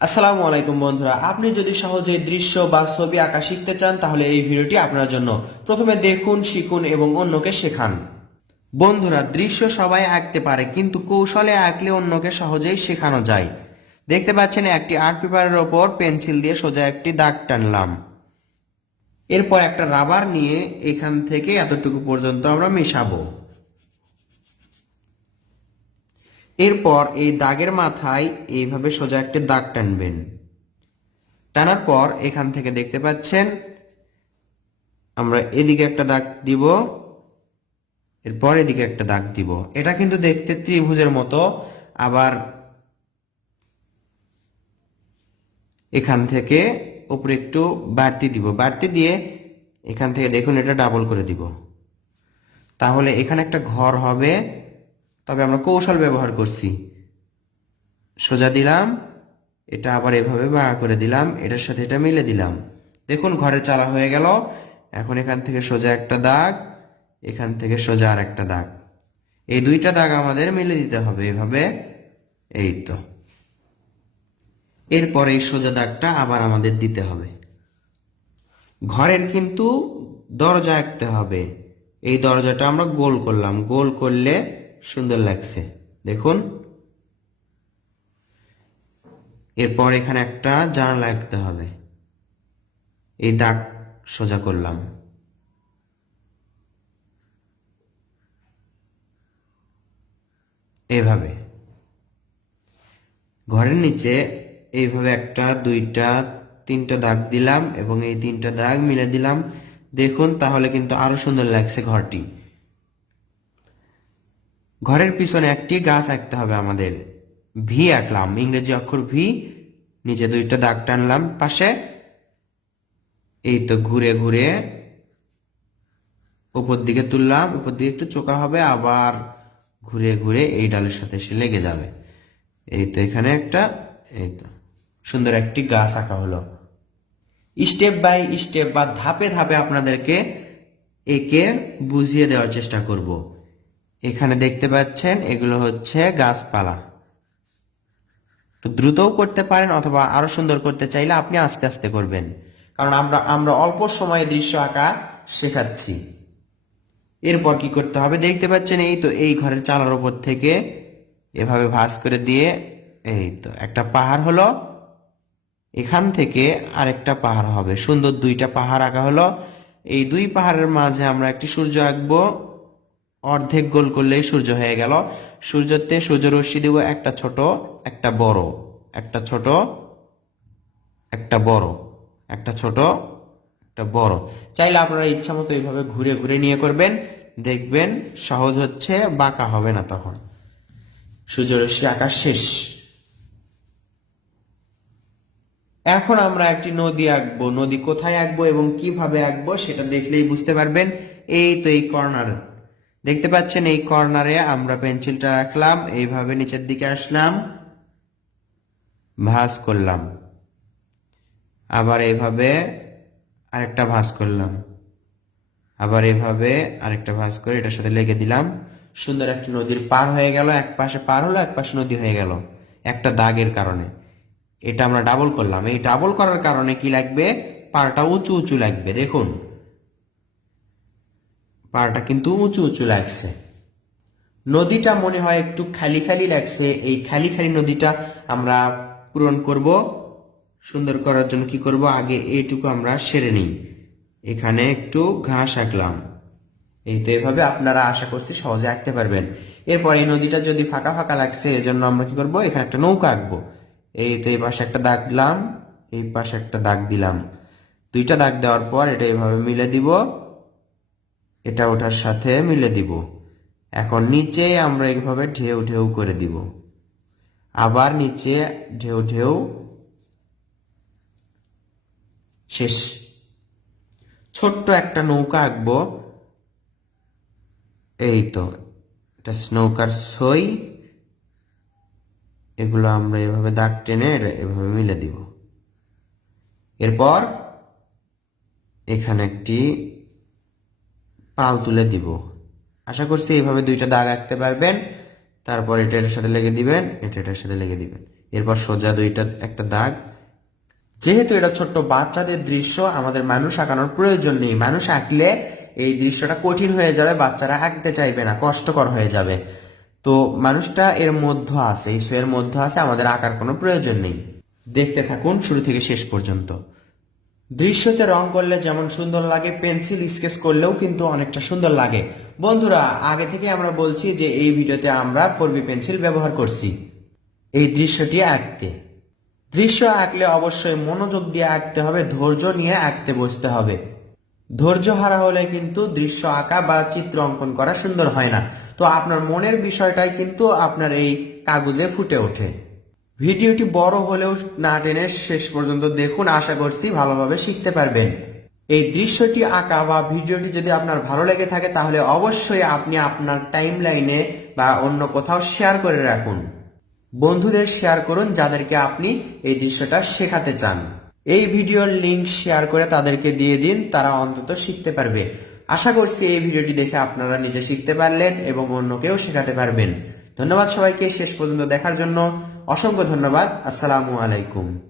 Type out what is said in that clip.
আসসালামু আলাইকুম বন্ধুরা, আপনি যদি সহজে দৃশ্য বা ছবি আঁকা শিখতে চান তাহলে এই ভিডিওটি আপনার জন্য। প্রথমে দেখুন, শিখুন এবং অন্যকে শেখান। বন্ধুরা, দৃশ্য সবাই আঁকতে পারে, কিন্তু কৌশলে আঁকলে অন্যকে সহজেই শেখানো যায়। দেখতে পাচ্ছেন, একটি আর্ট পেপারের ওপর পেন্সিল দিয়ে সোজা একটি দাগ টানলাম। এরপর একটা রাবার নিয়ে এখান থেকে এতটুকু পর্যন্ত আমরা মেশাবো। এরপর এই দাগের মাথায় এইভাবে সোজা একটি দাগ টানবেন। টানার পর এখান থেকে দেখতে পাচ্ছেন আমরা এদিকে একটা দাগ দিব, এরপর এদিকে একটা দাগ দিব। এটা কিন্তু দেখতে ত্রিভুজের মতো। আবার এখান থেকে উপরে একটু বাড়তি দিব, বাড়তি দিয়ে এখান থেকে দেখুন এটা ডাবল করে দিব। তাহলে এখানে একটা ঘর হবে, তবে আমরা কৌশল ব্যবহার করছি। সোজা দিলাম, এটা আবার এভাবে বাঁকা করে দিলাম, এটার সাথে এটা মিলে দিলাম। দেখুন ঘরের চালা হয়ে গেল। এখন এখান থেকে সোজা একটা দাগ, এখান থেকে সোজা আর একটা দাগ। এই দুইটা দাগ আমাদের মিলে দিতে হবে এভাবে। এই তো। এরপর এই সোজা দাগটা আবার আমাদের দিতে হবে। ঘরের কিন্তু দরজা আঁকতে হবে। এই দরজাটা আমরা গোল করলাম, গোল করলে সুন্দর লাগছে দেখুন। এরপর এখানে একটা জানালা আঁকতে হবে। এই দাগ সোজা করলাম এভাবে। ঘরের নিচে এইভাবে একটা, দুইটা, তিনটা দাগ দিলাম এবং এই তিনটা দাগ মিলে দিলাম। দেখুন তাহলে কিন্তু আরো সুন্দর লাগছে ঘরটি। ঘরের পিছনে একটি গাছ আঁকতে হবে আমাদের। ভি আঁকলাম, ইংরেজি অক্ষর ভি, নিচে দুইটা দাগ টানলাম পাশে। এই তো ঘুরে ঘুরে উপর দিকে তুললাম, উপর দিকে একটু চোকা হবে, আবার ঘুরে ঘুরে এই ডালের সাথে এসে লেগে যাবে। এই তো এখানে একটা, এই তো সুন্দর একটি গাছ আঁকা হলো। স্টেপ বাই স্টেপ বা ধাপে ধাপে আপনাদেরকে একে বুঝিয়ে দেওয়ার চেষ্টা করব। এখানে দেখতে পাচ্ছেন এগুলো হচ্ছে গাছপালা। তো দ্রুতও করতে পারেন, অথবা আরো সুন্দর করতে চাইলে আপনি আস্তে আস্তে করবেন, কারণ আমরা অল্প সময়ে দৃশ্য আঁকা শেখাচ্ছি। এরপর কি করতে হবে দেখতে পাচ্ছেন, এই তো এই ঘরের চালার উপর থেকে এভাবে ভাঁজ করে দিয়ে এই তো একটা পাহাড় হলো। এখান থেকে আরেকটা পাহাড় হবে, সুন্দর দুইটা পাহাড় আঁকা হলো। এই দুই পাহাড়ের মাঝে আমরা একটি সূর্য আঁকবো। অর্ধেক গোল করলেই সূর্য হয়ে গেল। সূর্যতে সূর্য রশ্মি দিব, একটা ছোট, একটা বড়, একটা ছোট, একটা বড়, একটা ছোট, একটা বড়। চাইলে আপনারা ইচ্ছা মতো এইভাবে ঘুরে ঘুরে নিয়ে করবেন, দেখবেন সহজ হচ্ছে, বাঁকা হবে না তখন। সূর্যরশ্মি আঁকা শেষ। এখন আমরা একটি নদী আঁকবো। নদী কোথায় আঁকবো এবং কিভাবে আঁকবো সেটা দেখলেই বুঝতে পারবেন। এই তো এই কর্নার দেখতে পাচ্ছেন, এই কর্নারে আমরা পেন্সিলটা রাখলাম, এইভাবে নিচের দিকে আসলাম, ভাঁজ করলাম, আবার এইভাবে আরেকটা ভাঁজ করলাম, আবার এভাবে আরেকটা ভাঁজ করে এটার সাথে লেগে দিলাম। সুন্দর একটা নদীর পার হয়ে গেল, এক পাশে পার হলো, এক পাশে নদী হয়ে গেল একটা দাগের কারণে। এটা আমরা ডাবল করলাম। এই ডাবল করার কারণে কি লাগবে, পাড়টা উঁচু উঁচু লাগবে। দেখুন পাড়টা কিন্তু উঁচু উঁচু লাগছে। নদীটা মনে হয় একটু খালি খালি লাগছে, এই খালি খালি নদীটা আমরা পূরণ করব। সুন্দর করার জন্য কি করব, আগে এইটুকু আমরা সেরে নিই। এখানে একটু ঘাস আঁকলাম। এই তো এভাবে আপনারা আশা করছি সহজে আঁকতে পারবেন। এরপর এই নদীটা যদি ফাঁকা ফাঁকা লাগছে, এজন্য আমরা কি করব, এখানে একটা নৌকা আঁকবো। এই তো এই পাশে একটা দাগ দিলাম, এই পাশে একটা দাগ দিলাম। দুইটা দাগ দেওয়ার পর এটা এইভাবে মিলে দিব, এটা ওটার সাথে মিলে দিব। এখন নিচে আমরা এইভাবে ঢেউ ঢেউ করে দিব, আবার নিচে ঢেউ ঢেউ, শেষ। ছোট্ট একটা নৌকা আঁকবো। এই তো এটা নৌকার সই। এগুলো আমরা এভাবে দাগ টেনে এভাবে মিলে দিব। এরপর এখানে একটি পাল তুলে দিব। আশা করছি এইভাবে দুইটা দাগ আঁকতে পারবেন। তারপর এটা এটার সাথে লেগে দিবেন, এটা এটার সাথে লেগে দিবেন। এরপর সোজা দুইটা একটা দাগ। যেহেতু এটা ছোট্ট বাচ্চাদের দৃশ্য, আমাদের মানুষ আঁকানোর প্রয়োজন নেই। মানুষ আঁকলে এই দৃশ্যটা কঠিন হয়ে যাবে, বাচ্চারা আঁকতে চাইবে না, কষ্টকর হয়ে যাবে। তো মানুষটা এর মধ্যে আছে, এই এর মধ্যে আছে, আমাদের আঁকার কোনো প্রয়োজন নেই। দেখতে থাকুন শুরু থেকে শেষ পর্যন্ত। দৃশ্যতে রং করলে যেমন সুন্দর লাগে, পেন্সিল স্কেচ করলেও কিন্তু অনেকটা সুন্দর লাগে। বন্ধুরা, আগে থেকে আমরা বলছি যে এই ভিডিওতে আমরা 4B পেন্সিল ব্যবহার করছি এই দৃশ্যটি আঁকতে। দৃশ্য আঁকলে অবশ্যই মনোযোগ দিয়ে আঁকতে হবে, ধৈর্য নিয়ে আঁকতে বসতে হবে। ধৈর্য হারা হলে কিন্তু দৃশ্য আঁকা বা চিত্র অঙ্কন করা সুন্দর হয় না। তো আপনার মনের বিষয়টাই কিন্তু আপনার এই কাগজে ফুটে ওঠে। ভিডিওটি বড় হলেও না টেনে শেষ পর্যন্ত দেখুন, আশা করছি ভালোভাবে শিখতে পারবেন। এই দৃশ্যটি আঁকা বা ভিডিওটি যদি আপনার ভালো লেগে থাকে তাহলে অবশ্যই আপনি আপনার টাইম লাইনে বা অন্য কোথাও শেয়ার করে রাখুন। বন্ধুদের শেয়ার করুন যাদেরকে আপনি এই দৃশ্যটা শেখাতে চান। এই ভিডিওর লিংক শেয়ার করে তাদেরকে দিয়ে দিন, তারা অন্তত শিখতে পারবে। আশা করছি এই ভিডিওটি দেখে আপনারা নিজে শিখতে পারলেন এবং অন্যকেও শেখাতে পারবেন। ধন্যবাদ সবাইকে শেষ পর্যন্ত দেখার জন্য, অসংখ্য ধন্যবাদ। আসসালামু আলাইকুম।